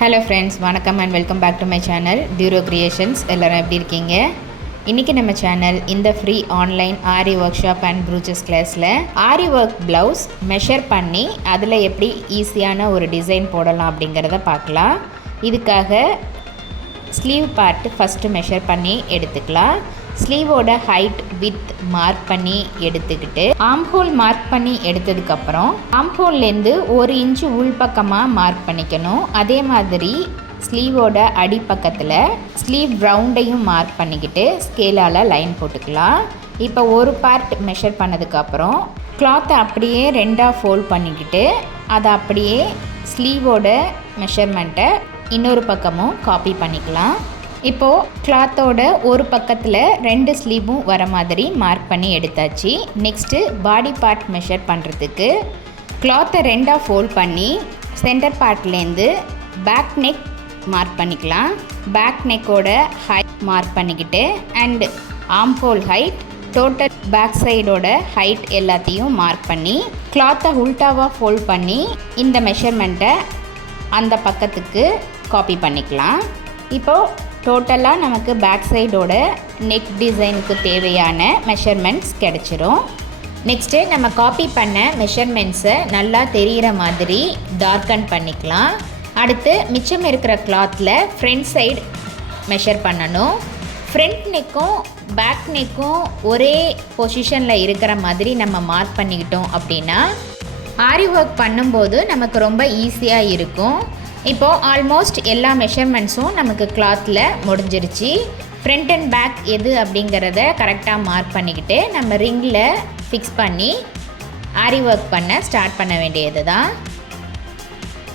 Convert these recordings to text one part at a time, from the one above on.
Hello friends, வணக்கம் and welcome back to my channel Duro Creations. எல்லாரும் எப்படி இருக்கீங்க? இன்னைக்கு நம்ம சேனல் இந்த free online Aari workshop and brooches கிளாஸில் ஆரி ஒர்க் ப்ளவுஸ் மெஷர் பண்ணி அதில் எப்படி ஈஸியான ஒரு டிசைன் போடலாம் அப்படிங்கிறத பார்க்கலாம். இதுக்காக ஸ்லீவ் பார்ட் ஃபஸ்ட்டு மெஷர் பண்ணி எடுத்துக்கலாம். ஸ்லீவோட ஹைட் வித் மார்க் பண்ணி எடுத்துக்கிட்டு ஆம்ஹோல் மார்க் பண்ணி எடுத்ததுக்கப்புறம் ஆம்ஹோல்லேருந்து 1 இன்ச்சு உள்பக்கமாக மார்க் பண்ணிக்கணும். அதே மாதிரி ஸ்லீவோட அடிப்பக்கத்தில் ஸ்லீவ் ரவுண்டையும் மார்க் பண்ணிக்கிட்டு ஸ்கேலால் லைன் போட்டுக்கலாம். இப்போ ஒரு பார்ட் மெஷர் பண்ணதுக்கப்புறம் கிளாத்தை அப்படியே ரெண்டாக ஃபோல்ட் பண்ணிக்கிட்டு அதை அப்படியே ஸ்லீவோட மெஷர்மெண்ட்டை இன்னொரு பக்கமும் காப்பி பண்ணிக்கலாம். இப்போது கிளாத்தோட ஒரு பக்கத்தில் 2 ஸ்லீவும் வர மாதிரி மார்க் பண்ணி எடுத்தாச்சு. நெக்ஸ்ட்டு பாடி பார்ட் மெஷர் பண்ணுறதுக்கு கிளாத்தை ரெண்டாக ஃபோல்ட் பண்ணி சென்டர் பார்ட்லேருந்து பேக் நெக் மார்க் பண்ணிக்கலாம். பேக் நெக்கோட ஹைட் மார்க் பண்ணிக்கிட்டு and armhole height, total back சைடோட ஹைட் எல்லாத்தையும் மார்க் பண்ணி கிளாத்தை உல்டாவாக ஃபோல்ட் பண்ணி இந்த மெஷர்மெண்ட்டை அந்த பக்கத்துக்கு காப்பி பண்ணிக்கலாம். இப்போது டோட்டலாக நமக்கு பேக் சைடோட நெக் டிசைனுக்கு தேவையான மெஷர்மெண்ட்ஸ் கிடச்சிரும். நெக்ஸ்ட்டு நம்ம காப்பி பண்ண மெஷர்மெண்ட்ஸை நல்லா தெரிகிற மாதிரி டார்க்கன் பண்ணிக்கலாம். அடுத்து மிச்சம் இருக்கிற கிளாத்தில் ஃப்ரண்ட் சைடு மெஷர் பண்ணணும். ஃப்ரண்ட் நெக்கும் பேக் நெக்கும் ஒரே பொசிஷனில் இருக்கிற மாதிரி நம்ம மார்க் பண்ணிக்கிட்டோம் அப்படின்னா ஆரி ஒர்க் பண்ணும்போது நமக்கு ரொம்ப ஈஸியாக இருக்கும். இப்போது ஆல்மோஸ்ட் எல்லா மெஷர்மெண்ட்ஸும் நமக்கு கிளாத்தில் முடிஞ்சிருச்சு. ஃப்ரண்ட் அண்ட் பேக் எது அப்படிங்கிறத கரெக்டாக மார்க் பண்ணிக்கிட்டு நம்ம ரிங்கில் ஃபிக்ஸ் பண்ணி ஆரி ஒர்க் பண்ண ஸ்டார்ட் பண்ண வேண்டியது தான்.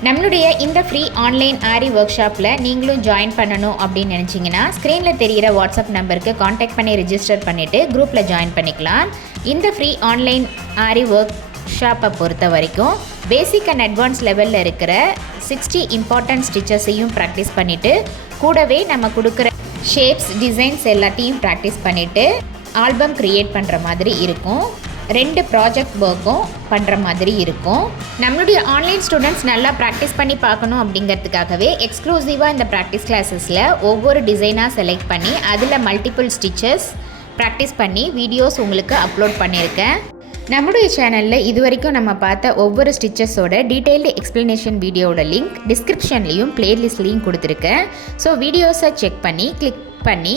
நம்மளுடைய இந்த ஃப்ரீ ஆன்லைன் ஆரி ஒர்க் ஷாப்பில் நீங்களும் ஜாயின் பண்ணணும் அப்படின்னு நினச்சிங்கன்னா ஸ்க்ரீனில் தெரிகிற வாட்ஸ்அப் நம்பருக்கு காண்டாக்ட் பண்ணி ரிஜிஸ்டர் பண்ணிவிட்டு குரூப்பில் ஜாயின் பண்ணிக்கலாம். இந்த ஃப்ரீ ஆன்லைன் ஆரி ஒர்க் ஷாப்பை பொறுத்த வரைக்கும் பேசிக் அண்ட் அட்வான்ஸ் லெவலில் இருக்கிற 60 இம்பார்ட்டன்ட் ஸ்டிச்சஸையும் ப்ராக்டிஸ் பண்ணிவிட்டு கூடவே நம்ம கொடுக்குற ஷேப்ஸ் டிசைன்ஸ் எல்லாத்தையும் ப்ராக்டிஸ் பண்ணிவிட்டு ஆல்பம் க்ரியேட் பண்ணுற மாதிரி இருக்கும். 2 ப்ராஜெக்ட் ஒர்க்கும் பண்ணுற மாதிரி இருக்கும். நம்மளுடைய ஆன்லைன் ஸ்டூடெண்ட்ஸ் நல்லா ப்ராக்டிஸ் பண்ணி பார்க்கணும் அப்படிங்கிறதுக்காகவே எக்ஸ்க்ளூசிவாக இந்த ப்ராக்டிஸ் கிளாஸஸில் ஒவ்வொரு டிசைனாக செலக்ட் பண்ணி அதில் மல்டிபிள் ஸ்டிச்சஸ் ப்ராக்டிஸ் பண்ணி வீடியோஸ் உங்களுக்கு அப்லோட் பண்ணியிருக்கேன். நம்முடைய சேனலில் இது வரைக்கும் நம்ம பார்த்த ஒவ்வொரு ஸ்டிச்சஸோட டீட்டெயில்டு எக்ஸ்ப்ளனேஷன் வீடியோட லிங்க் டிஸ்கிரிப்ஷன்லேயும் பிளேலிஸ்ட்லேயும் கொடுத்துருக்கேன். ஸோ வீடியோஸை செக் பண்ணி கிளிக் பண்ணி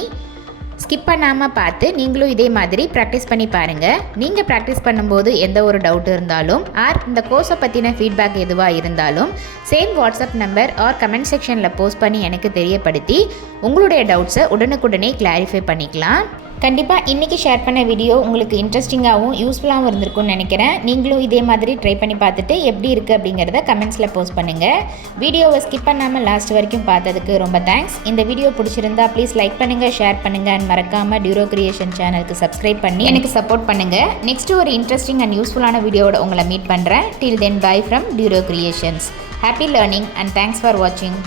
ஸ்கிப் பண்ணாமல் பார்த்து நீங்களும் இதே மாதிரி ப்ராக்டிஸ் பண்ணி பாருங்கள். நீங்கள் ப்ராக்டிஸ் பண்ணும்போது எந்த ஒரு டவுட் இருந்தாலும் ஆர் இந்த கோர்ஸை பற்றின ஃபீட்பேக் எதுவாக இருந்தாலும் same WhatsApp number or comment செக்ஷனில் போஸ்ட் பண்ணி எனக்கு தெரியப்படுத்தி உங்களுடைய டவுட்ஸை உடனுக்குடனே கிளாரிஃபை பண்ணிக்கலாம். கண்டிப்பாக இன்றைக்கி ஷேர் பண்ண வீடியோ உங்களுக்கு இன்ட்ரெஸ்டிங்காகவும் யூஸ்ஃபுல்லாகவும் இருந்திருக்கும்னு நினைக்கிறேன். நீங்களும் இதே மாதிரி ட்ரை பண்ணி பார்த்துட்டு எப்படி இருக்குது அப்படிங்கிறத கமெண்ட்ஸில் போஸ்ட் பண்ணுங்கள். வீடியோவை ஸ்கிப் பண்ணாமல் லாஸ்ட் வரைக்கும் பார்த்ததுக்கு ரொம்ப தேங்க்ஸ். இந்த வீடியோ பிடிச்சிருந்தா ப்ளீஸ் லைக் பண்ணுங்கள், ஷேர் பண்ணுங்கள் அண்ட் மறக்காமல் டியூரோ கிரியேஷன் சேனலுக்கு சப்ஸ்கிரைப் பண்ணி எனக்கு சப்போர்ட் பண்ணுங்கள். நெக்ஸ்ட்டு ஒரு இன்ட்ரெஸ்டிங் அண்ட் யூஸ்ஃபுல்லான வீடியோவோட உங்களை மீட் பண்ணுறேன். Till then bye from Duro Creations. Happy learning and thanks for வாட்சிங்.